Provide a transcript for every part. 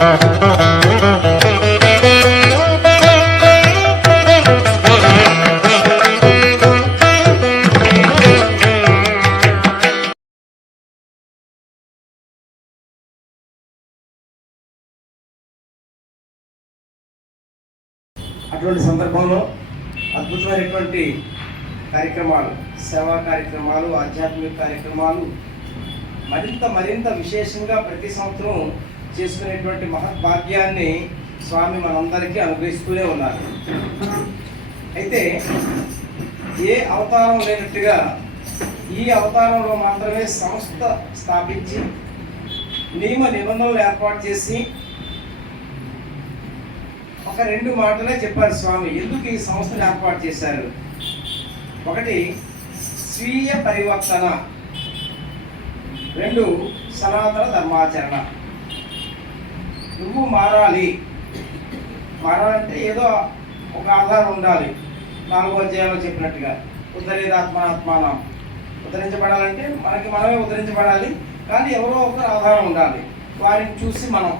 అటువంటి సందర్భంలో అద్భుతమైనటువంటి కార్యక్రమాలు, సేవా కార్యక్రమాలు, ఆధ్యాత్మిక కార్యక్రమాలు మరింత విశేషంగా ప్రతి సంవత్సరం చేసుకునేటువంటి మహద్భాగ్యాన్ని స్వామి మనందరికీ అనుగ్రహిస్తూనే ఉన్నారు. అయితే ఏ అవతారం లేనట్టుగా ఈ అవతారంలో మాత్రమే సంస్థ స్థాపించి నియమ నిబంధనలు ఏర్పాటు చేసి ఒక 2 మాటలే చెప్పారు స్వామి. ఎందుకు ఈ సంస్థను ఏర్పాటు చేశారు? ఒకటి స్వీయ పరివర్తన, 2 సనాతన ధర్మాచరణ. నువ్వు మారాలంటే ఏదో ఒక ఆధారం ఉండాలి. 4వ అధ్యాయంలో చెప్పినట్టుగా ఉద్ధరేదాత్మాత్మానం, ఉద్ధరించబడాలంటే మనమే ఉద్ధరించబడాలి, కానీ ఎవరో ఒకరు ఆధారం ఉండాలి. వారిని చూసి మనం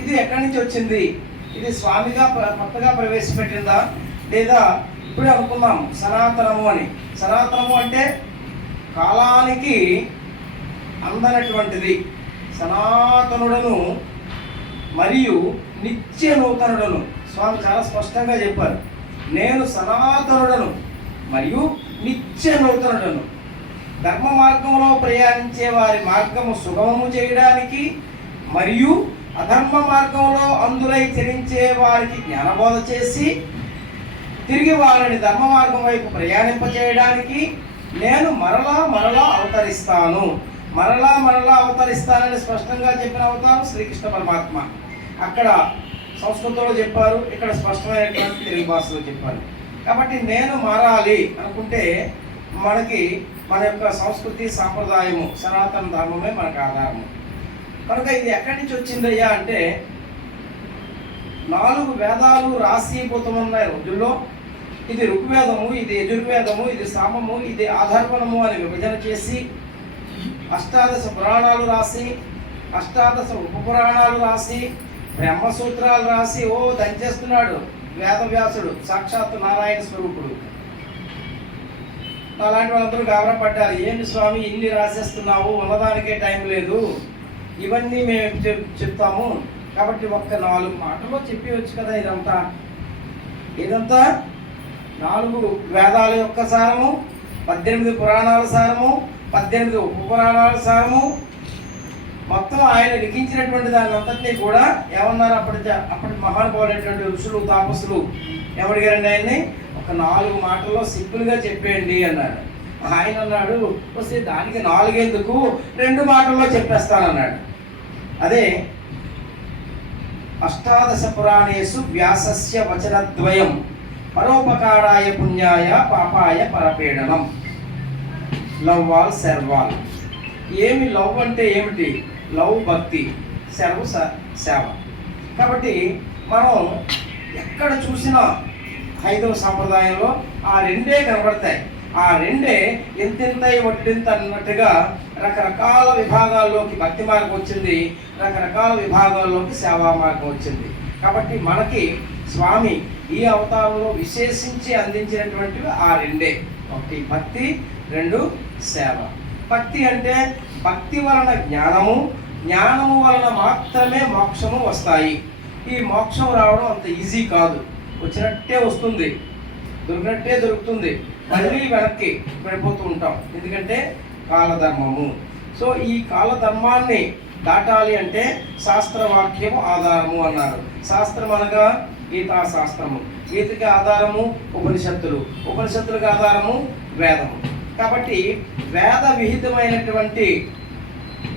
ఇది ఎక్కడి నుంచి వచ్చింది, ఇది స్వామిగా కొత్తగా ప్రవేశపెట్టిందా లేదా ఇప్పుడే అనుకున్నాం సనాతనము అని. సనాతనము అంటే కాలానికి అందనటువంటిది. సనాతనుడను మరియు నిత్య నూతనుడను. స్వామి చాలా స్పష్టంగా చెప్పారు, నేను సనాతనుడను మరియు నిత్య నూతనుడను. ధర్మ మార్గంలో ప్రయాణించే వారి మార్గము సుగమము చేయడానికి మరియు అధర్మ మార్గంలో అందులై చరించే వారికి జ్ఞానబోధ చేసి తిరిగి వారిని ధర్మ మార్గం వైపు ప్రయాణింపచేయడానికి నేను మరలా అవతరిస్తాను. మరలా అవతరిస్తానని స్పష్టంగా చెప్పిన అవతారం శ్రీకృష్ణ పరమాత్మ. అక్కడ సంస్కృతంలో చెప్పారు, ఇక్కడ స్పష్టమైనటువంటి తెలుగు భాషలో చెప్పారు. కాబట్టి నేను మారాలి అనుకుంటే మనకి మన యొక్క సంస్కృతి సాంప్రదాయము సనాతన ధర్మమే మనకు ఆధారము. కనుక ఇది ఎక్కడి నుంచి వచ్చిందయ్యా అంటే 4 వేదాలు రాసిపోతున్నాయి రోజుల్లో. ఇది ఋగ్వేదము, ఇది యజుర్వేదము, ఇది సామము, ఇది ఆధర్వణము అని విభజన చేసి 18 పురాణాలు రాసి 18 ఉపపురాణాలు రాసి బ్రహ్మసూత్రాలు రాసి దంచేస్తున్నాడు వేదవ్యాసుడు, సాక్షాత్తు నారాయణ స్వరూపుడు. అలాంటి వాళ్ళందరూ గాబరా పడ్డారు. ఏంటి స్వామి ఇన్ని రాసేస్తున్నావు, ఉన్నదానికే టైం లేదు, ఇవన్నీ మేము చెప్తాము. కాబట్టి ఒక్క 4 మాటల్లో చెప్పవచ్చు కదా. ఇదంతా 4 వేదాల యొక్క సారము, 18 పురాణాల సారము, 18 ఉపపురాణాల సారము, మొత్తం ఆయన లిఖించినటువంటి దాని అంతటినీ కూడా ఏమన్నారు అప్పటి మహానుభావులైనటువంటి ఋషులు తాపసులు ఏమడిగారండి ఆయన్ని, ఒక 4 మాటల్లో సింపుల్గా చెప్పేయండి అన్నాడు. ఆయన అన్నాడు, వస్తే దానికి 4 ఎందుకు, 2 మాటల్లో చెప్పేస్తానన్నాడు. అదే 18 పురాణేషు వ్యాసస్య వచనద్వయం పరోపకారాయ పుణ్యాయ పాపాయ పరపీడనం. Love all serve all. ఏమి లవ్ అంటే ఏమిటి? లవ్ భక్తి, సర్వ్ సేవ. కాబట్టి మనం ఎక్కడ చూసినా హైందవ సాంప్రదాయంలో ఆ 2 కనబడతాయి. ఆ 2 ఎంతెంతై వడ్డింత అన్నట్టుగా రకరకాల విభాగాల్లోకి భక్తి మార్గం వచ్చింది, రకరకాల విభాగాల్లోకి సేవా మార్గం వచ్చింది. కాబట్టి మనకి స్వామి ఈ అవతారంలో విశేషించి అందించినటువంటివి ఆ 2. ఒకటి భక్తి, 2 సేవ. భక్తి అంటే భక్తి వలన జ్ఞానము, జ్ఞానము వలన మాత్రమే మోక్షము వస్తాయి. ఈ మోక్షం రావడం అంత ఈజీ కాదు. వచ్చినట్టే వస్తుంది, దొరికినట్టే దొరుకుతుంది, మళ్ళీ వెనక్కి వెళ్ళిపోతూ ఉంటాం. ఎందుకంటే కాలధర్మము. సో ఈ కాలధర్మాన్ని దాటాలి అంటే శాస్త్రవాక్యము ఆధారము అన్నారు. శాస్త్రం అనగా గీతా శాస్త్రము, గీతకి ఆధారము ఉపనిషత్తులు, ఉపనిషత్తులకు ఆధారము వేదము. కాబట్టి వేద విహితమైనటువంటి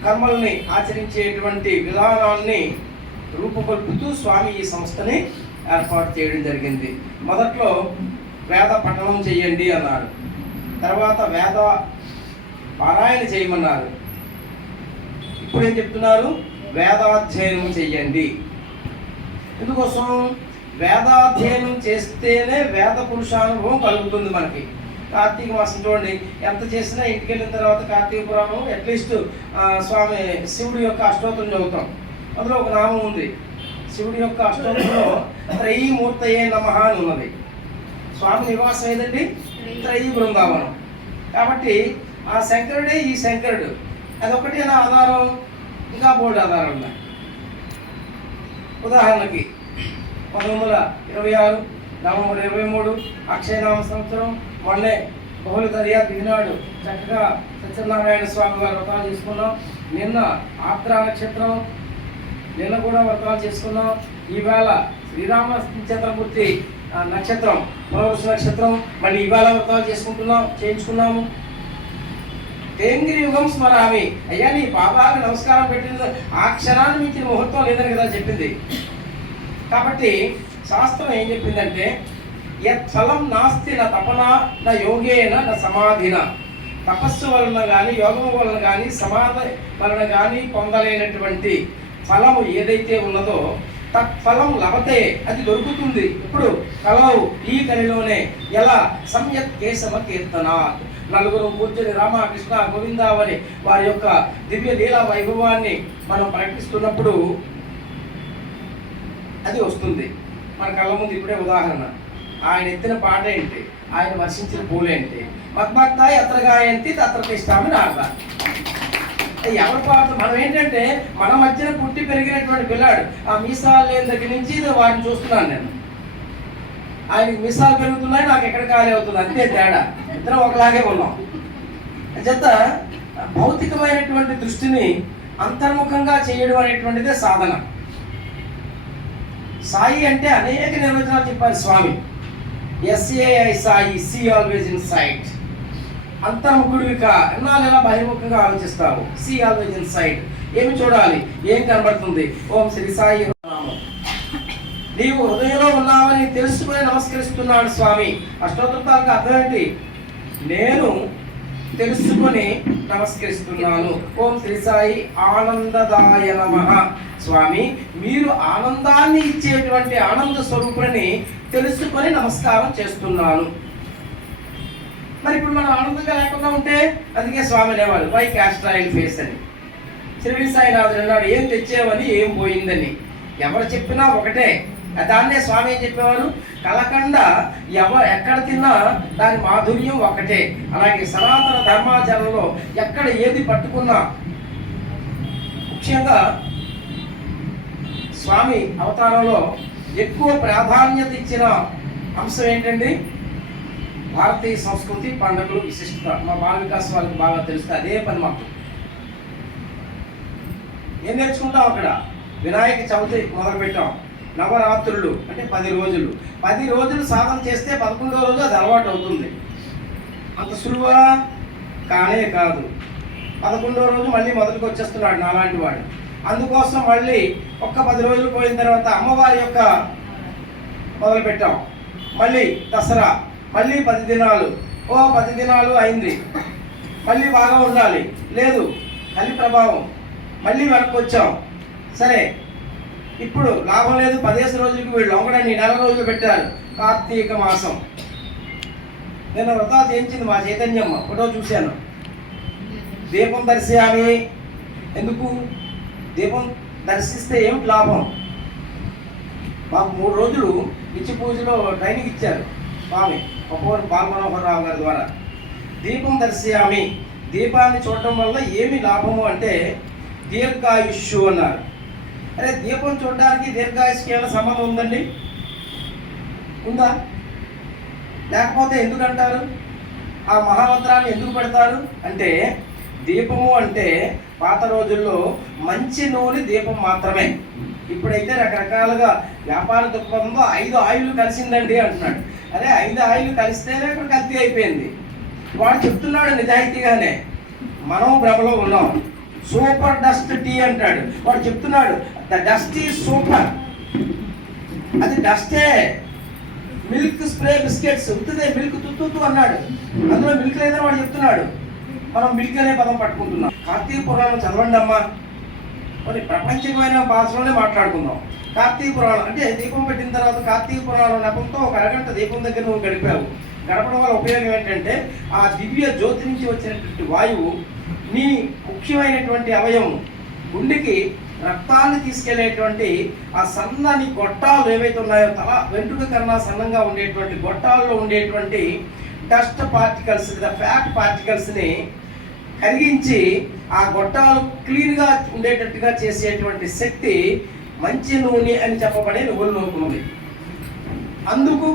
కర్మల్ని ఆచరించేటువంటి విధానాన్ని రూపకల్పుతూ స్వామి ఈ సంస్థని ఏర్పాటు చేయడం జరిగింది. మొదట్లో వేద పఠనం చేయండి అన్నారు, తర్వాత వేద పారాయణ చేయమన్నారు. ఇప్పుడు ఏం చెప్తున్నారు? వేదాధ్యయనం చెయ్యండి. ఎందుకోసం? వేదాధ్యయనం చేస్తేనే వేద పురుషానుభవం కలుగుతుంది మనకి. కార్తీక మాసం చూడండి, ఎంత చేసినా ఇంటికి వెళ్ళిన తర్వాత కార్తీక పురాణం అట్లీస్ట్ స్వామి శివుడి యొక్క అష్టోత్తరం చదువుతాం. అందులో ఒక నామం ఉంది. శివుడి యొక్క అష్టోత్తరంలో త్రయీమూర్తయే నమః అని ఉన్నది. స్వామి నివాసం ఏదండి? త్రయీ బృందావనం. కాబట్టి ఆ శంకరుడే ఈ శంకరుడు. అదొకటి నా ఆధారం, ఇంకా బోర్డు ఆధారం ఉన్నాయి. ఉదాహరణకి 1926 నవంబర్ 23 అక్షయనామ సంవత్సరం, మొన్నే బహుళ దర్యా దిగినాడు చక్కగా సత్యనారాయణ స్వామి వారి వ్రతాలు చేసుకున్నాం. నిన్న ఆర్ద్ర నక్షత్రం, నిన్న కూడా వ్రతాలు చేసుకున్నాం. ఈవేళ శ్రీరామచంద్రమూర్తి నక్షత్రం, పునర్వసు నక్షత్రం, మళ్ళీ ఇవాళ వ్రతాలు చేయించుకున్నాము. తేంగిరి యుగం స్మరామి. అయ్యా నీ పాపాలకు నమస్కారం పెట్టిన ఆ క్షణాన్ని మించిన ముహూర్తం లేదని కదా చెప్పింది. కాబట్టి శాస్త్రం ఏం చెప్పిందంటే, యత్ ఫలం నాస్తి నా తపన నా యోగేన నా సమాధిన. తపస్సు వలన కానీ, యోగం వలన కానీ, సమాధి వలన కానీ పొందలేనటువంటి ఫలము ఏదైతే ఉన్నదో తత్ఫలం లభతే, అది దొరుకుతుంది. ఇప్పుడు కలవు ఈ కలిలోనే. ఎలా? సంయత్ కేశవ కీర్తన. నలుగురు కూర్చొని రామకృష్ణ గోవిందావని వారి యొక్క దివ్య లీలా వైభవాన్ని మనం ప్రకటిస్తున్నప్పుడు అది వస్తుంది మన కళ్ళ ముందు. ఇప్పుడే ఉదాహరణ, ఆయన ఎత్తిన పాట ఏంటి, ఆయన వర్షించిన పూలేంటి? మద్భక్త ఎత్ర గాయంతి తత్ర తిష్టామి నాట. ఎవరి పాట? మనం ఏంటంటే మన మధ్యన పుట్టి పెరిగినటువంటి పిల్లాడు. ఆ మీసాలు లేని దగ్గర నుంచి వాటిని చూస్తున్నాను నేను. ఆయనకి మీసాలు పెరుగుతున్నాయి, నాకు ఎక్కడ ఖాళీ అవుతుంది, అంతే తేడా. ఇద్దరం ఒకలాగే ఉన్నాం. చేత భౌతికమైనటువంటి దృష్టిని అంతర్ముఖంగా చేయడం అనేటువంటిదే సాధన. సాయి అంటే అనేక నిర్వచనాలు చెప్పారు Swami. SAI Sai, see always in sight. అంతర్ముఖుడివిక, ఎన్నాళ్ళు ఎలా బహిర్ముఖంగా ఆలోచిస్తావు. See always in sight. ఏమి చూడాలి, ఏం కనబడుతుంది? ఓం శ్రీ సాయి నామం. నీవు హృదయంలో ఉన్నావని తెలుసుకుని నమస్కరిస్తున్నాడు స్వామి. అష్టోత్తరాలకు అర్థం ఏంటి? నేను తెలుసుకొని నమస్కరిస్తున్నాను. ఓం శ్రీ సాయి ఆనందదాయ నమః. స్వామి, మీరు ఆనందాన్ని ఇచ్చేటువంటి ఆనంద స్వరూపుని తెలుసుకొని నమస్కారం చేస్తున్నాను. మరి ఇప్పుడు మనం ఆనందంగా లేకుండా ఉంటే, అందుకే స్వామి అనేవాడు వై క్యాస్ట్రాయిల్ ఫేస్ అని. శ్రీ సాయినాథుడు అన్నాడు, ఏం తెచ్చేవని ఏం పోయిందని. ఎవరు చెప్పినా ఒకటే. దాన్నే స్వామి ఏం చెప్పేవారు? కలకండ ఎక్కడ తిన్నా దాని మాధుర్యం ఒకటే. అలాగే సనాతన ధర్మాచరణలో ఎక్కడ ఏది పట్టుకున్నా, ముఖ్యంగా స్వామి అవతారంలో ఎక్కువ ప్రాధాన్యత ఇచ్చిన అంశం ఏంటండి? భారతీయ సంస్కృతి, పండుగలు, విశిష్టత. మా బాల వికాస్ వాళ్ళకి బాగా తెలుస్తుంది. అదే పని మాకు. ఏం నేర్చుకుంటాం అక్కడ? వినాయక చవితి మొదలు పెట్టాం. నవరాత్రులు అంటే 10 రోజులు. 10 రోజులు సాధన చేస్తే 11వ రోజు అది అలవాటు అవుతుంది. అంత సులువా? కానే కాదు. 11వ రోజు మళ్ళీ మొదటికి వచ్చేస్తున్నాడు నాలాంటి వాడు. అందుకోసం మళ్ళీ ఒక్క 10 రోజులు పోయిన తర్వాత అమ్మవారి యొక్క మొదలు పెట్టాం. మళ్ళీ దసరా, మళ్ళీ 10 దినాలు. 10 దినాలు అయింది, మళ్ళీ బాగా ఉండాలి. లేదు, కలి ప్రభావం. మళ్ళీ వెనక్కి వచ్చాం. సరే, ఇప్పుడు లాభం లేదు, 15 రోజులకి వీళ్ళు లొంగడాన్ని 4 రోజులు పెట్టారు. కార్తీక మాసం. నేను వ్రతాలు చేయించింది మా చైతన్యమ్మ, ఫోటో చూశాను. దీపం దర్శయామి. ఎందుకు? దీపం దర్శిస్తే ఏమిటి లాభం? మాకు 3 రోజులు నిత్య పూజలో ట్రైనింగ్ ఇచ్చారు స్వామి ఒక్కొక్కరు బాలమనోహర్ రావు గారి ద్వారా. దీపం దర్శయామి. దీపాన్ని చూడటం వల్ల ఏమి లాభము అంటే దీర్ఘాయుష్యు అన్నారు. అరే, దీపం చూడడానికి దీర్ఘాయుష్కి ఏమైనా సంబంధం ఉందండి? ఉందా? లేకపోతే ఎందుకంటారు? ఆ మహామంత్రాన్ని ఎందుకు పెడతారు అంటే, దీపము అంటే పాత రోజుల్లో మంచి నూనె దీపం మాత్రమే. ఇప్పుడైతే రకరకాలుగా వ్యాపార దృక్పథంలో 5 ఆయిల్ కలిసిందండి అంటున్నాడు. అదే 5 ఆయిల్ కలిస్తేనే అక్కడ కల్తీ అయిపోయింది. వాడు చెప్తున్నాడు నిజాయితీగానే, మనం భ్రమలో ఉన్నాం. సూపర్ డస్ట్ టీ అంటాడు. వాడు చెప్తున్నాడు ద డస్ట్ ఈజ్ సూపర్. అది డస్టే. మిల్క్ స్ప్రే బిస్కెట్స్ ఉత్తుదే, మిల్క్ తుత్తు అన్నాడు. అందులో మిల్క్ లేదని వాడు చెప్తున్నాడు. మనం మిల్క్ అనే పదం పట్టుకుంటున్నాం. కార్తీక పురాణం చదవండి అమ్మా. మరి ప్రపంచమైన భాషలోనే మాట్లాడుకుందాం. కార్తీక పురాణం అంటే దీపం పెట్టిన తర్వాత కార్తీక పురాణం నెపంతో ఒక అరగంట దీపం దగ్గర నువ్వు గడిపావు. గడపడం వల్ల ఉపయోగం ఏంటంటే, ఆ దివ్య జ్యోతి నుంచి వచ్చినటువంటి వాయువు నీ ముఖ్యమైనటువంటి అవయవం గుండెకి రక్తాన్ని తీసుకెళ్లేటువంటి ఆ సన్నని గొట్టాలు ఏవైతే ఉన్నాయో, తల వెంట్రుక కన్నా సన్నంగా ఉండేటువంటి గొట్టాల్లో ఉండేటువంటి డస్ట్ పార్టికల్స్ లేదా ఫ్యాట్ పార్టికల్స్ని కరిగించి ఆ గొట్టాలు క్లీన్గా ఉండేటట్టుగా చేసేటువంటి శక్తి మంచి నూనె అని చెప్పబడే నువ్వుల నూనె ఉంది. అందుకు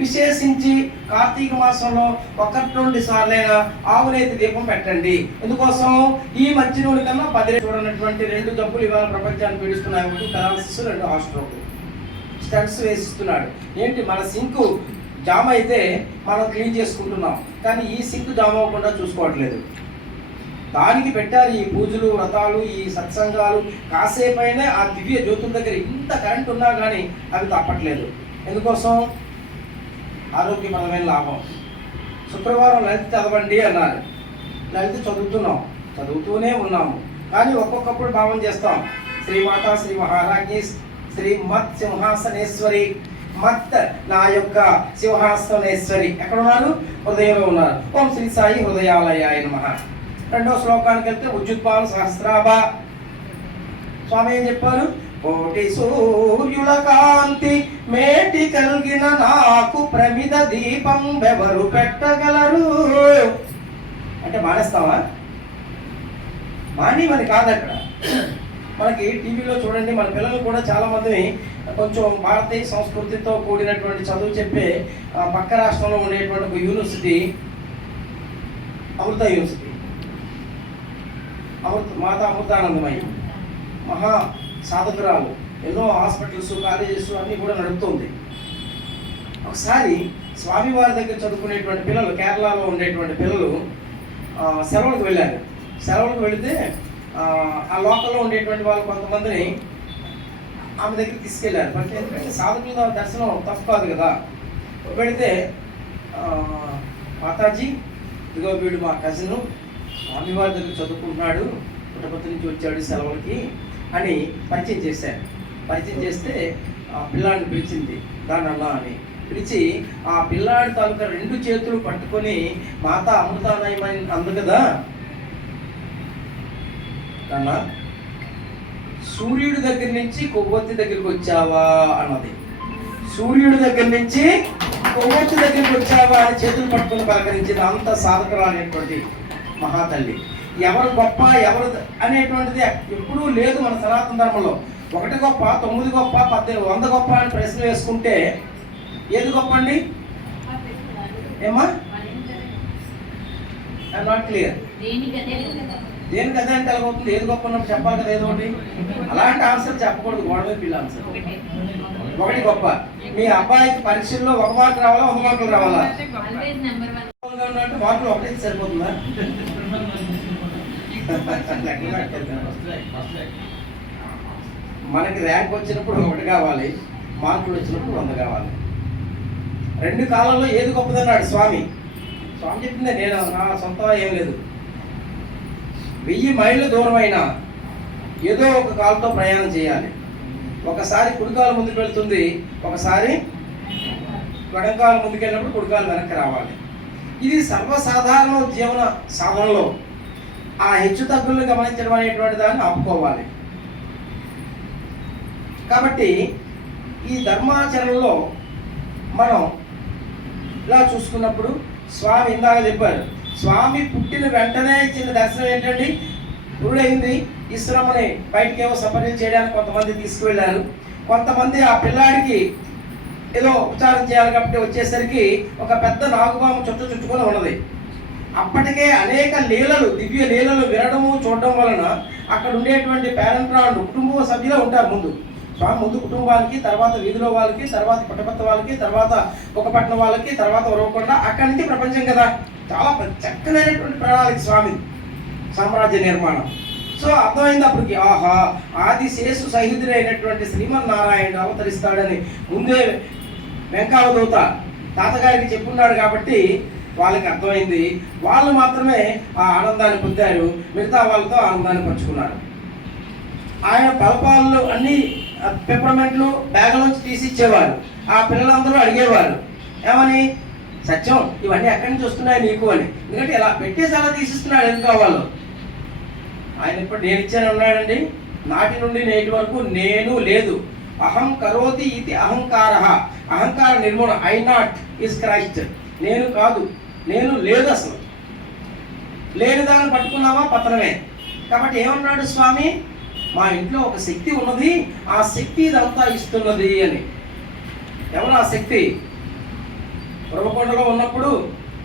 విశేషించి కార్తీక మాసంలో 1-2 సార్లైనా ఆవునేతి దీపం పెట్టండి. ఎందుకోసం ఈ మంచి నూనె కన్నా 10 చూడనటువంటి 2 జబ్బులు ఇవాళ ప్రపంచాన్ని పీడిస్తున్నాయి. ఒకటి పెరాలసిస్, 2 హార్ట్ స్ట్రోక్. స్టడ్స్ వేసిస్తున్నాడు. ఏంటి, మన సింకు జామ్ అయితే మనం క్లీన్ చేసుకుంటున్నాం, కానీ ఈ సింక్ జామ్ అవ్వకుండా చూసుకోవట్లేదు. దానికి పెట్టారు ఈ పూజలు, వ్రతాలు, ఈ సత్సంగాలు. కాసేపైనా ఆ దివ్య జ్యోతుల దగ్గర ఇంత కరెంట్ ఉన్నా కానీ అవి తప్పట్లేదు. ఎందుకోసం? ఆరోగ్యపరమైన లాభం. శుక్రవారం లలిత చదవండి అన్నారు. లలిత చదువుతున్నాం, చదువుతూనే ఉన్నాము, కానీ ఒక్కొక్కప్పుడు భావం చేస్తాం. శ్రీమాత శ్రీ మహారాజ్ఞి శ్రీ మత్ సింహాసనేశ్వరి, మత్ నా యొక్క సింహాసనేశ్వరి ఎక్కడున్నారు? హృదయంలో ఉన్నారు. ఓం శ్రీ సాయి హృదయాలయాయ నమః. 2వ శ్లోకానికి వెళ్తే ఉజ్జుద్భావ సహస్రాభ. స్వామి ఏం చెప్పారు? కోటి సూర్యుల కాంతి మేటి కలిగిన నాకు ప్రమిద దీపం బెవరు పెట్టగలరు. అంటే మానేస్తావా? మానేమని కాదు. అక్కడ మనకి టీవీలో చూడండి, మన పిల్లలు కూడా చాలా మంది కొంచెం భారతీయ సంస్కృతితో కూడినటువంటి చదువు చెప్పే పక్క రాష్ట్రంలో ఉండేటువంటి ఒక యూనివర్సిటీ, అమృత యూనివర్సిటీ, మాతా అమృతానందమయ్య మహా సాధకురాలు, ఎన్నో హాస్పిటల్స్, కాలేజెస్ అన్నీ కూడా నడుపుతుంది. ఒకసారి స్వామివారి దగ్గర చదువుకునేటువంటి పిల్లలు, కేరళలో ఉండేటువంటి పిల్లలు సెలవులకు వెళ్ళారు. సెలవులకు వెళితే ఆ లోకల్లో ఉండేటువంటి వాళ్ళు కొంతమందిని ఆమె దగ్గర తీసుకెళ్ళారు. బట్ ఎందుకంటే సాధకుల దర్శనం తప్పు కాదు కదా. వెళితే మాతాజీ, ఇదిగో వీడు మా కజిను, స్వామివారి దగ్గర చదువుకుంటున్నాడు, పుట్టపర్తి నుంచి వచ్చాడు సెలవులకి అని పరిచయం చేశారు. పరిచయం చేస్తే ఆ పిల్లాడిని పిలిచింది, దాని అన్న అని పిలిచి ఆ పిల్లాడి తాలూకా 2 చేతులు పట్టుకొని మాతా అమృతానయమని అందు కదా, అన్న సూర్యుడి దగ్గర నుంచి కొవ్వొత్తి దగ్గరికి వచ్చావా అన్నది. సూర్యుడి దగ్గర నుంచి కొవ్వొత్తి దగ్గరికి వచ్చావా అని చేతులు పట్టుకొని పలకరించింది. అంత సాధకురాలైనటువంటి మహాతల్లి. ఎవరు గొప్ప ఎవరు అనేటువంటిది ఎప్పుడూ లేదు మన సనాతన ధర్మంలో. 1 గొప్ప, 9 గొప్ప, 100 గొప్ప అని ప్రశ్న వేసుకుంటే ఏది గొప్ప అండి? ఏమా? I'm not clear. దేనికి అదే అంటే ఎలాగవుతుంది? ఏది గొప్ప ఉన్నప్పుడు చెప్పాలి కదా ఏదో ఒకటి. అలాంటి ఆన్సర్ చెప్పకూడదు, గోడ మీద పిల్ల ఆన్సర్. 1 గొప్ప. మీ అబ్బాయికి పరీక్షల్లో 1 మార్కు రావాలా, 100 మార్కులు రావాలా? మార్కులు 1 సరిపోతుందా? మనకి ర్యాంక్ వచ్చినప్పుడు 1 కావాలి, మార్కులు వచ్చినప్పుడు 100 కావాలి. 2 కాలంలో ఏది గొప్పదన్నాడు స్వామి. స్వామి చెప్పిందే, నేను నా సొంత ఏం లేదు. 1000 మైళ్ళ దూరం అయినా ఏదో ఒక కాలుతో ప్రయాణం చేయాలి. ఒకసారి కుడికాలు ముందుకు వెళ్తుంది, ఒకసారి ఎడంకాలు ముందుకెళ్ళినప్పుడు కుడికాలు వెనక్కి రావాలి. ఇది సర్వసాధారణ జీవన సాధనలో ఆ హెచ్చు తగ్గులను గమనించడం అనేటువంటి దాన్ని ఆపుకోవాలి. కాబట్టి ఈ ధర్మాచరణలో మనం ఇలా చూసుకున్నప్పుడు స్వామి ఇందాక చెప్పారు, స్వామి పుట్టిన వెంటనే ఇచ్చిన దర్శనం ఏంటండి? పురుడైంది, ఈశ్వరమ్మని బయటికి ఏవో సపర్యలు చేయడానికి కొంతమంది తీసుకువెళ్ళారు. కొంతమంది ఆ పిల్లాడికి ఏదో ఉపచారం చేయాలి కాబట్టి వచ్చేసరికి ఒక పెద్ద నాగుపాము చుట్టుకొని ఉన్నది. అప్పటికే అనేక లీలలు, దివ్య లీలలు వినడము చూడడం వలన అక్కడ ఉండేటువంటి పేరెంట్రాండ్ కుటుంబ సభ్యులు ఉంటారు. ముందు కుటుంబానికి, తర్వాత వీధిలో వాళ్ళకి, తర్వాత పుట్టపర్తి వాళ్ళకి, తర్వాత ఒకపట్నం వాళ్ళకి, తర్వాత ఉరవకొండ, అక్కడి నుంచి ప్రపంచం కదా. చాలా చక్కనైనటువంటి ప్రణాళిక స్వామి సామ్రాజ్య నిర్మాణం. సో అర్థమైంది అప్పటికి, ఆహా ఆదిశేషు సహితుడైనటువంటి శ్రీమన్నారాయణుడు అవతరిస్తాడని ముందే వెంకావదూత తాతగారికి చెప్పున్నాడు. కాబట్టి వాళ్ళకి అర్థమైంది. వాళ్ళు మాత్రమే ఆ ఆనందాన్ని పొందారు, మిగతా వాళ్ళతో ఆనందాన్ని పంచుకున్నారు. ఆయన బలపాలు అన్ని పెప్పర్మెంట్లు బ్యాగ్లోంచి తీసి ఇచ్చేవారు. ఆ పిల్లలందరూ అడిగేవారు, ఏమని? సత్యం, ఇవన్నీ ఎక్కడి నుంచి వస్తున్నాయి నీకు అని. ఎందుకంటే ఇలా పెట్టేసి అలా తీసిస్తున్నాడు, ఎందుకు కావాలో. ఆయన ఇప్పుడు నేను ఇచ్చాను అన్నాడండి. నాటి నుండి నేటి వరకు నేను లేదు. అహం కరోతి ఇది అహంకార, అహంకార నిర్మూలన. I not is Christ. నేను కాదు, నేను లేదు. అసలు లేని దాన్ని పట్టుకున్నావా పతనమే. కాబట్టి ఏమన్నాడు స్వామి, మా ఇంట్లో ఒక శక్తి ఉన్నది, ఆ శక్తి ఇదంతా ఇస్తున్నది అని. ఎవరు ఆ శక్తి? ఉరవకొండలో ఉన్నప్పుడు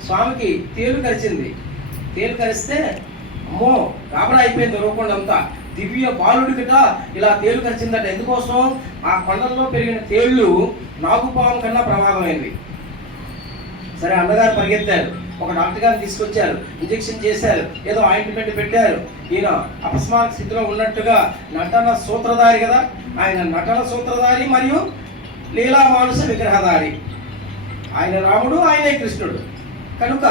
స్వామికి తేలు కరిచింది. తేలు కరిస్తే అమ్మో గాబరా అయిపోయింది ఉరవకొండ అంతా. దివ్య బాలుడికిట ఇలా తేలు కరిచిందట. ఎందుకోసం? ఆ కొండల్లో పెరిగిన తేళ్లు నాగుపాము కన్నా ప్రమాదమైంది. సరే అన్నగారు పరిగెత్తారు, ఒక డాక్టర్ గారిని తీసుకొచ్చారు, ఇంజెక్షన్ చేశారు, ఏదో ఆయింట్మెంట్ పెట్టారు. ఈయన అపస్మారక స్థితిలో ఉన్నట్టుగా నటన సూత్రధారి కదా, ఆయన నటన సూత్రధారి మరియు లీలా మానుష విగ్రహధారి. ఆయన రాముడు, ఆయనే కృష్ణుడు కనుక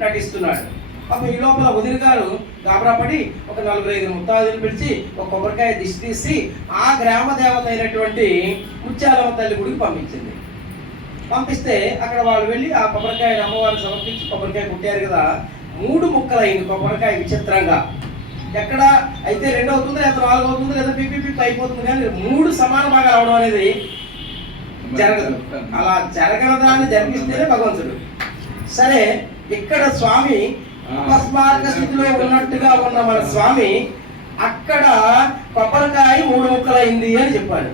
నటిస్తున్నాడు. అప్పుడు ఈ లోపల వదిన గారు గాబరాపడి ఒక 4-5 ముత్తాదులు పిలిచి ఒక కొబ్బరికాయ దిష్టి తీసి ఆ గ్రామ దేవత అయినటువంటి ముత్యాలమ్మ తల్లి గుడికి పంపించింది. పంపిస్తే అక్కడ వాళ్ళు వెళ్ళి ఆ కొబ్బరికాయని అమ్మవారికి సమర్పించి కొబ్బరికాయ కుట్టారు కదా. 3 ముక్కలు అయింది కొబ్బరికాయ విచిత్రంగా. ఎక్కడ అయితే 2 అవుతుంది, లేదా 4 అవుతుంది, లేదా పిపి అయిపోతుంది, కానీ 3 సమాన భాగాలు అవడం అనేది జరగదు. అలా జరగదాన్ని జరిపిస్తేనే భగవంతుడు. సరే ఇక్కడ స్వామి అపస్మారక స్థితిలో ఉన్నట్టుగా ఉన్న మన స్వామి అక్కడ కొబ్బరికాయ 3 ముక్కలు అయింది అని చెప్పాడు.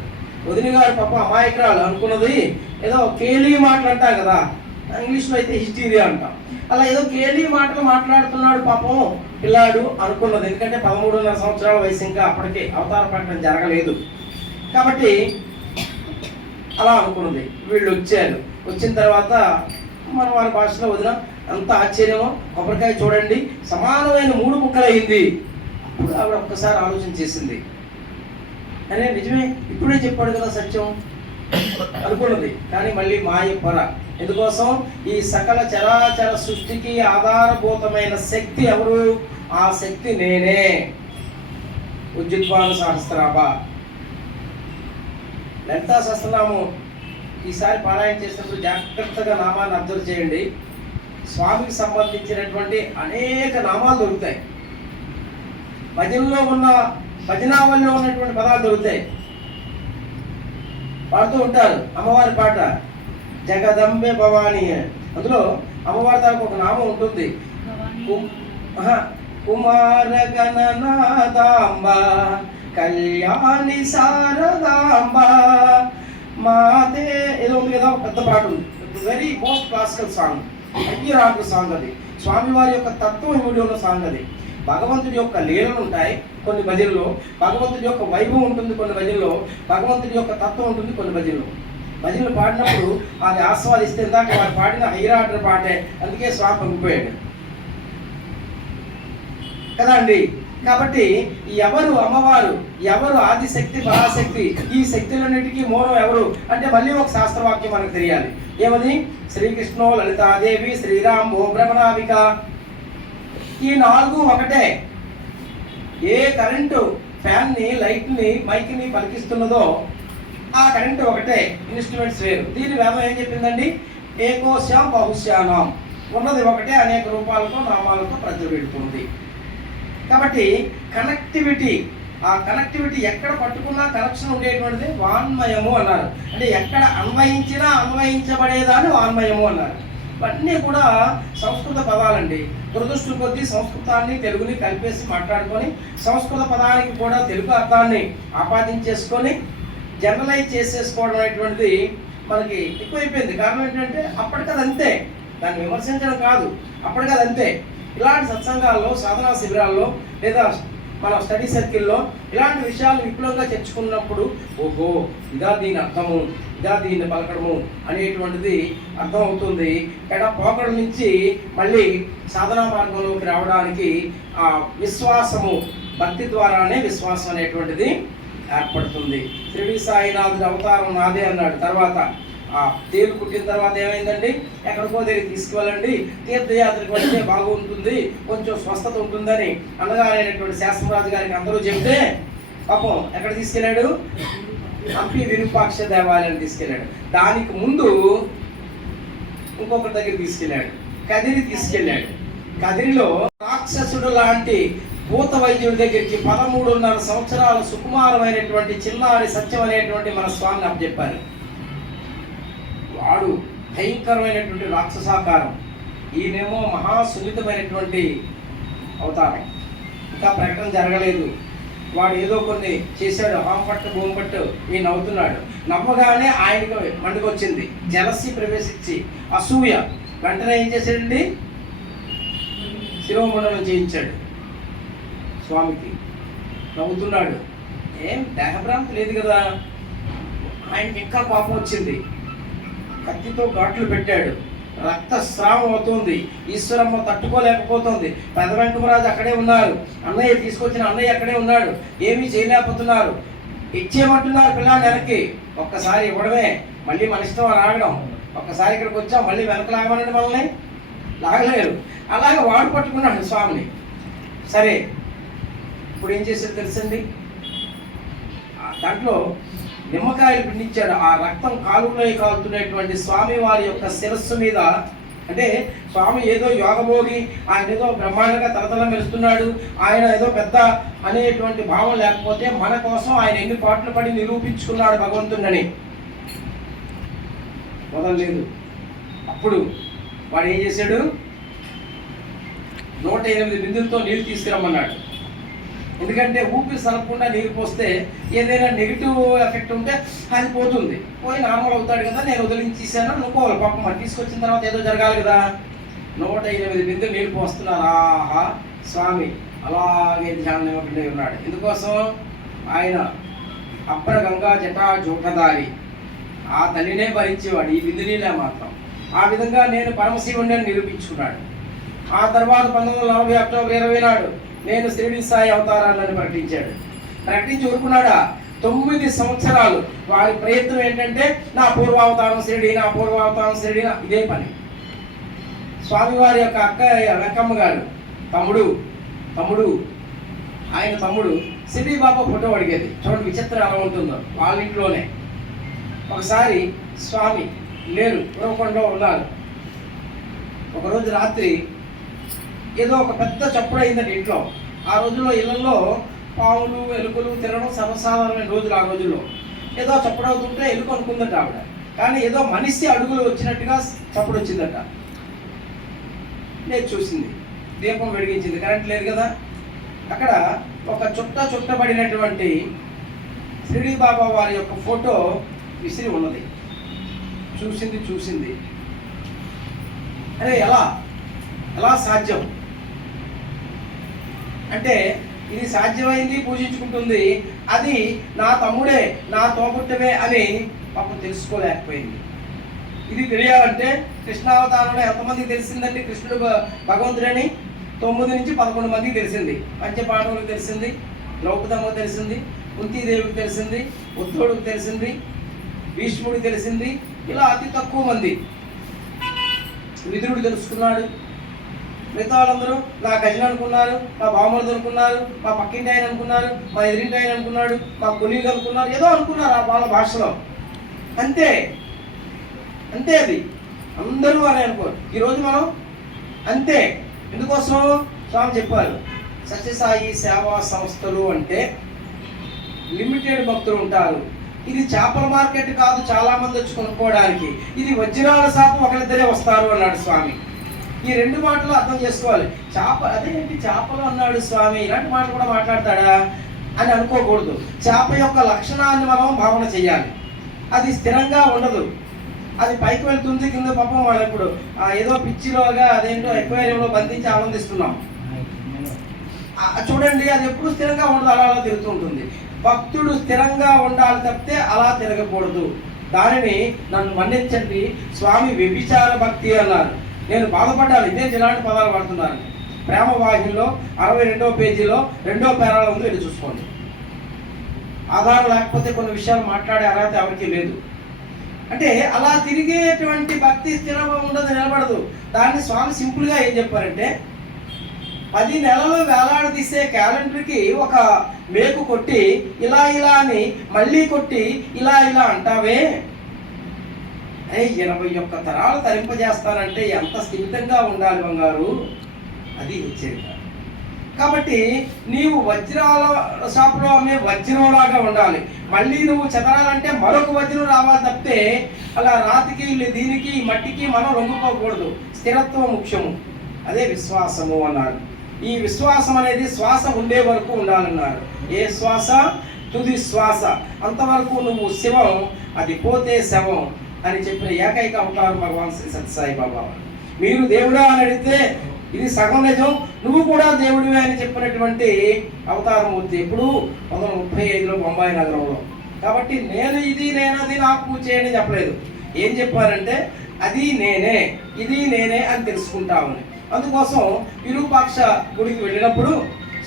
వదిన గారు పాప అమాయకురాలు అనుకున్నది ఏదో కేలీ మాటలు అంటాం కదా, ఇంగ్లీష్లో అయితే హిస్టీరియా అంటాం. అలా ఏదో కేలీ మాటలు మాట్లాడుతున్నాడు పాపం పిల్లాడు అనుకున్నది. ఎందుకంటే 13.5 సంవత్సరాల వయసు, ఇంకా అప్పటికే అవతార ప్రకటన జరగలేదు కాబట్టి అలా అనుకున్నది. వీళ్ళు వచ్చారు. వచ్చిన తర్వాత మన వారి భాషలో వదిన అంత ఆశ్చర్యమో, కొబ్బరికాయ చూడండి సమానమైన 3 ముక్కలు అయింది. అప్పుడు ఆవిడ ఒక్కసారి ఆలోచన చేసింది, అరే నిజమే ఇప్పుడే చెప్పాడు కదా సత్యం అనుకున్నది. కానీ మళ్ళీ మాయ పొర. ఎందుకోసం? ఈ సకల చరాచర సృష్టికి ఆధారభూతమైన శక్తి ఎవరు? ఆ శక్తి నేనే. ఉజ్జుద్వాన సహస్రాభ లలితా సహస్రనామం ఈసారి పారాయణ చేసినప్పుడు జాగ్రత్తగా నామాన్ని అబ్జర్వ్ చేయండి. స్వామికి సంబంధించినటువంటి అనేక నామాలు దొరుకుతాయి. భజనలో ఉన్న భజనావళిలో ఉన్నటువంటి పదాలు దొరుకుతాయి. పాడుతూ ఉంటారు అమ్మవారి పాట జగదంబే భవానీ. అందులో అమ్మవారి దానికి ఒక నామం ఉంటుంది, కుమార గణనాదాంబ కళ్యాణి శారదాంబ మాతే. ఏదో ఉంది కదా, పెద్ద పాట ఉంది, వెరీ మోస్ట్ క్లాసికల్ సాంగ్, అయ్యరాకు సాంగ్ అది. స్వామివారి యొక్క తత్వం ఇమిడి ఉన్న సాంగ్ అది. భగవంతుడి యొక్క లీలలు ఉంటాయి కొన్ని భజనలో, భగవంతుడి యొక్క వైభవం ఉంటుంది కొన్ని భజనలో, భగవంతుడి యొక్క తత్వం ఉంటుంది కొన్ని భజనలో. భజనలు పాడినప్పుడు అది ఆస్వాదిస్తే ఇందాక వారు పాడిన హైరాటర్ పాటే, అందుకే స్వామి పంపిపోయాడు కదా అండి. కాబట్టి ఎవరు అమ్మవారు, ఎవరు ఆదిశక్తి పరాశక్తి, ఈ శక్తులన్నిటికీ మూలం ఎవరు అంటే మళ్ళీ ఒక శాస్త్రవాక్యం మనకు తెలియాలి. ఏమది? శ్రీకృష్ణో లలితాదేవి శ్రీరామ్ ఓ భ్రమణావిక. ఈ 4 ఒకటే. ఏ కరెంటు ఫ్యాన్ని, లైట్ని, మైక్ని పలికిస్తున్నదో ఆ కరెంటు ఒకటే, ఇన్స్ట్రుమెంట్స్ వేరు. దీని వేదం ఏం చెప్పిందండి? ఏకోశ్యాం బహుశ్యానాం. ఉన్నది ఒకటే, అనేక రూపాలతో నామాలతో ప్రజ్వలిస్తుంది. కాబట్టి కనెక్టివిటీ, ఆ కనెక్టివిటీ ఎక్కడ పట్టుకున్నా కనెక్షన్ ఉండేటువంటిది వాన్మయము అన్నారు. అంటే ఎక్కడ అన్వయించినా అన్వయించబడేదాన్ని వాన్మయము అన్నారు. ఇవన్నీ కూడా సంస్కృత పదాలండి. దురదృష్టం కొద్దీ సంస్కృతాన్ని తెలుగుని కలిపేసి మాట్లాడుకొని సంస్కృత పదానికి కూడా తెలుగు అర్థాన్ని ఆపాదించేసుకొని జనరలైజ్ చేసేసుకోవడం అనేటువంటిది మనకి ఎక్కువైపోయింది. కారణం ఏంటంటే అప్పటికదంతే, దాన్ని విమర్శించడం కాదు, అప్పటికదంతే. ఇలాంటి సత్సంగాల్లో, సాధనా శిబిరాల్లో లేదా మన స్టడీ సర్కిల్లో ఇలాంటి విషయాలు విపులంగా చర్చుకున్నప్పుడు ఓహో ఇదా దీని అర్థము, ఇదా దీన్ని పలకడము అనేటువంటిది అర్థమవుతుంది. పోకడ నుంచి మళ్ళీ సాధనా మార్గంలోకి రావడానికి ఆ విశ్వాసము, భక్తి ద్వారానే విశ్వాసం అనేటువంటిది ఏర్పడుతుంది. శ్రీ సాయినాథుడి అవతారం నాదే అన్నాడు. తర్వాత ఆ తేలు పుట్టిన తర్వాత ఏమైందండి? ఎక్కడికో దగ్గర తీసుకువెళ్ళండి, తీర్థయాత్రకు వెళ్తే బాగుంటుంది, కొంచెం స్వస్థత ఉంటుందని అన్నగారైనటువంటి శాస్త్రరాజు గారికి అందరూ చెప్తే పాపం ఎక్కడ తీసుకెళ్ళాడు? హంపి విరూపాక్ష దేవాలయం తీసుకెళ్ళాడు. దానికి ముందు ఇంకొకరి దగ్గర తీసుకెళ్ళాడు, కదిరి తీసుకెళ్ళాడు. కదిరిలో రాక్షసుడు లాంటి భూత వైద్యుడి దగ్గరికి 13.5 సంవత్సరాల సుకుమారమైనటువంటి చిన్నారి సత్యం అనేటువంటి మన స్వామిని అప్పచెప్పారు. వాడు భయంకరమైనటువంటి రాక్షసాకారం, ఈయనేమో మహాసున్నితమైనటువంటి అవతారం. ఇంకా ప్రకటన జరగలేదు. వాడు ఏదో కొన్ని చేశాడు, హాంపట్టు భూంపట్టు, ఈయన నవ్వుతున్నాడు. నవ్వగానే ఆయనకు మండుకొచ్చింది, జలసి ప్రవేశించి అసూయ. వెంటనే ఏం చేశాడండి, శిరోమండలం చేయించాడు స్వామికి. నవ్వుతున్నాడు, ఏం దేహభ్రాంతి లేదు కదా. ఆయనకి ఇంకా కోపం వచ్చింది, కత్తితో ఘాట్లు పెట్టాడు. రక్తస్రావం అవుతుంది. ఈశ్వరమ్మ తట్టుకోలేకపోతుంది. పెద్ద వెంకమరాజు అక్కడే ఉన్నారు, అన్నయ్య తీసుకొచ్చిన అన్నయ్య అక్కడే ఉన్నాడు, ఏమీ చేయలేకపోతున్నారు. ఇచ్చేయమంటున్నారు పిల్లాన్ని వెనక్కి. ఒక్కసారి ఇవ్వడమే, మళ్ళీ మన ఇష్టం రాగడం. ఒక్కసారి ఇక్కడికి వచ్చాం, మళ్ళీ వెనక లాగమనండి, మనల్ని లాగలేరు. అలాగే వాడు పట్టుకున్నాడు స్వామిని. సరే, ఇప్పుడు ఏం చేసేది తెలుసండి, దాంట్లో నిమ్మకాయలు పిండించాడు. ఆ రక్తం కాలువలో కాలుతున్నటువంటి స్వామి వారి యొక్క శిరస్సు మీద, అంటే స్వామి ఏదో యోగభోగి, ఆయన ఏదో బ్రహ్మాండంగా తలతల మెరుస్తున్నాడు, ఆయన ఏదో పెద్ద అనేటువంటి భావం లేకపోతే మన కోసం ఆయన ఎన్ని పాటలు పడి నిరూపించుకున్నాడు భగవంతుడని వదలలేదు. అప్పుడు వాడు ఏం చేశాడు, 108 బిందులతో నీళ్ళు తీసుకురమ్మన్నాడు. ఎందుకంటే ఊపిరి సలపకుండా నీరు పోస్తే ఏదైనా నెగిటివ్ ఎఫెక్ట్ ఉంటే అది పోతుంది, పోయి నార్మల్ అవుతాడు కదా. నేను వదిలించేసాను అనుకోవాలి, పాపం మరి తీసుకొచ్చిన తర్వాత ఏదో జరగాలి కదా. 108 బిందులు నీళ్ళు పోస్తున్నారు. ఆహా, స్వామి అలాగే ధ్యానం నిమగ్నమై ఉన్నాడు. ఎందుకోసం, ఆయన అప్పర గంగా జటా జోటదారి, ఆ తల్లినే భరించేవాడు, ఈ బిందు నీళ్ళే మాత్రం. ఆ విధంగా నేను పరమశివుడిని అని నిరూపించుకున్నాడు. ఆ తర్వాత 1940 అక్టోబర్ 20 నాడు నేను షిరిడి సాయి అవతారాలను ప్రకటించాడు. ప్రకటించి ఊరుకున్నాడా? 9 సంవత్సరాలు వారి ప్రయత్నం ఏంటంటే నా పూర్వావతారం షిరిడి, నా పూర్వావతారం షిరిడి, ఇదే పని. స్వామివారి యొక్క అక్క వెంకమ్మ గారు తమ్ముడు ఆయన తమ్ముడు షిరిడి బాబా ఫోటో అడిగేది. చూడండి విచిత్రం ఎలా ఉంటుందో. వాళ్ళ ఇంట్లోనే ఒకసారి స్వామి లేరు, ఉరవకొండలో ఉన్నారు. ఒకరోజు రాత్రి ఏదో ఒక పెద్ద చప్పుడు అయిందండి ఇంట్లో. ఆ రోజుల్లో ఇళ్లలో పాములు ఎలుకలు తిరగడం సర్వసాధారణమైన రోజులు. ఆ రోజుల్లో ఏదో చప్పుడు అవుతుంటే ఎలుక అనుకుందట ఆవిడ, కానీ ఏదో మనిషి అడుగులు వచ్చినట్టుగా చప్పుడు వచ్చిందట. నేను చూసింది, దీపం వెలిగించింది, కరెంట్ లేదు కదా. అక్కడ ఒక చుట్టబడినటువంటి షిరిడి బాబా వారి యొక్క ఫోటో విసిరి ఉన్నది. చూసింది, అరే ఎలా సాధ్యం అంటే, ఇది సాధ్యమైంది, పూజించుకుంటుంది, అది నా తమ్ముడే, నా తోబుట్టవే అని పాపం తెలుసుకోలేకపోయింది. ఇది తెలియాలంటే కృష్ణావతారంలో ఎంతమందికి తెలిసిందంటే కృష్ణుడు భగవంతుడని 9 నుంచి 11 మందికి తెలిసింది. పంచపాండవులకు తెలిసింది, ద్రౌపదమ్మకు తెలిసింది, కుంతీదేవికి తెలిసింది, ఉద్ధవుడికి తెలిసింది, భీష్ముడికి తెలిసింది. ఇలా అతి తక్కువ మంది. విదురుడు తెలుసుకున్నాడు. మిగతా వాళ్ళందరూ నా కజిన్ అనుకున్నారు, మా బామ్మడు అనుకున్నారు, మా పక్కింటి ఆయన అనుకున్నారు, మా ఎదురింటి ఆయన అనుకున్నాడు, మా కొలీగ్ అనుకున్నారు, ఏదో అనుకున్నారు వాళ్ళ భాషలో. అంతే అది అందరూ అని అనుకోరు. ఈరోజు మనం అంతే. ఎందుకోసం స్వామి చెప్పారు, సత్యసాయి సేవా సంస్థలు అంటే లిమిటెడ్ భక్తులు ఉంటారు. ఇది చేపల మార్కెట్ కాదు చాలా మంది వచ్చి కొనుక్కోవడానికి. ఇది వజ్రాల షాపు ఒకరిద్దరే వస్తారు అన్నాడు స్వామి. ఈ 2 మాటలు అర్థం చేసుకోవాలి. అదేంటి చేపలు అన్నాడు స్వామి, ఇలాంటి మాటలు కూడా మాట్లాడతాడా అని అనుకోకూడదు. చేప యొక్క లక్షణాన్ని మనం భావన చేయాలి. అది స్థిరంగా ఉండదు, అది పైకి వెళ్తుంది, కింద పాపం వాళ్ళు ఇప్పుడు ఏదో పిచ్చిలోగా అదేంటో ఎక్వేరియంలో బంధించి ఆనందిస్తున్నాం. చూడండి, అది ఎప్పుడు స్థిరంగా ఉండదు, అలా తిరుగుతూ ఉంటుంది. భక్తుడు స్థిరంగా ఉండాలి తప్పితే అలా తిరగకూడదు. దానిని నన్ను మన్నించండి, స్వామి వ్యభిచార భక్తి అన్నారు. నేను బాధపడ్డాను, ఇదే ఇలాంటి పదాలు వాడుతున్నాను. ప్రేమ వాహినిలో 62వ పేజీలో 2వ పేరాలో ఉంది, వెళ్ళి చూసుకోండి. ఆధారం లేకపోతే కొన్ని విషయాలు మాట్లాడే అర్హత ఎవరికీ లేదు. అంటే అలా తిరిగేటువంటి భక్తి స్థిరంగా ఉండదు, నిలబడదు. దాన్ని స్వామి సింపుల్గా ఏం చెప్పారంటే, 10 నెలలు వేలాడదీసే క్యాలెండర్కి ఒక మేకు కొట్టి ఇలా అని మళ్ళీ కొట్టి ఇలా అంటావే, 21 తరాలు తరింపజేస్తానంటే ఎంత స్థిమితంగా ఉండాలి బంగారు. అది హెచ్చరిక. కాబట్టి నీవు వజ్రాల షాపులో అమ్మే వజ్రంలాగా ఉండాలి. మళ్ళీ నువ్వు చెదరాలంటే మరొక వజ్రం రావాలి తప్పితే అలా రాతికి దీనికి మట్టికి మనం లొంగిపోకూడదు. స్థిరత్వం ముఖ్యము. అదే విశ్వాసము అన్నారు. ఈ విశ్వాసం అనేది శ్వాస ఉండే వరకు ఉండాలన్నారు. ఏ శ్వాస? తుది శ్వాస. అంతవరకు నువ్వు శివం, అది పోతే శవం అని చెప్పిన ఏకైక అవతారం భగవాన్ శ్రీ సత్యసాయి బాబా. మీరు దేవుడా అని అడిగితే ఇది సగం నిజం, నువ్వు కూడా దేవుడివే అని చెప్పినటువంటి అవతారమూర్తి ఎప్పుడు 1935లో బొంబాయి నగరంలో. కాబట్టి నేను ఇది నేనది నాకు చేయండి చెప్పలేదు. ఏం చెప్పారంటే అది నేనే, ఇది నేనే అని తెలుసుకుంటామని. అందుకోసం విరూపాక్ష గుడికి వెళ్ళినప్పుడు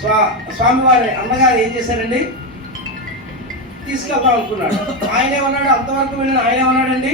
స్వామివారి అన్నగారు ఏం చేశారండి, తీసుకెళ్తాం అనుకున్నాడు. ఆయన ఏమన్నాడు, అంతవరకు వెళ్ళిన ఆయన ఏమన్నాడండి,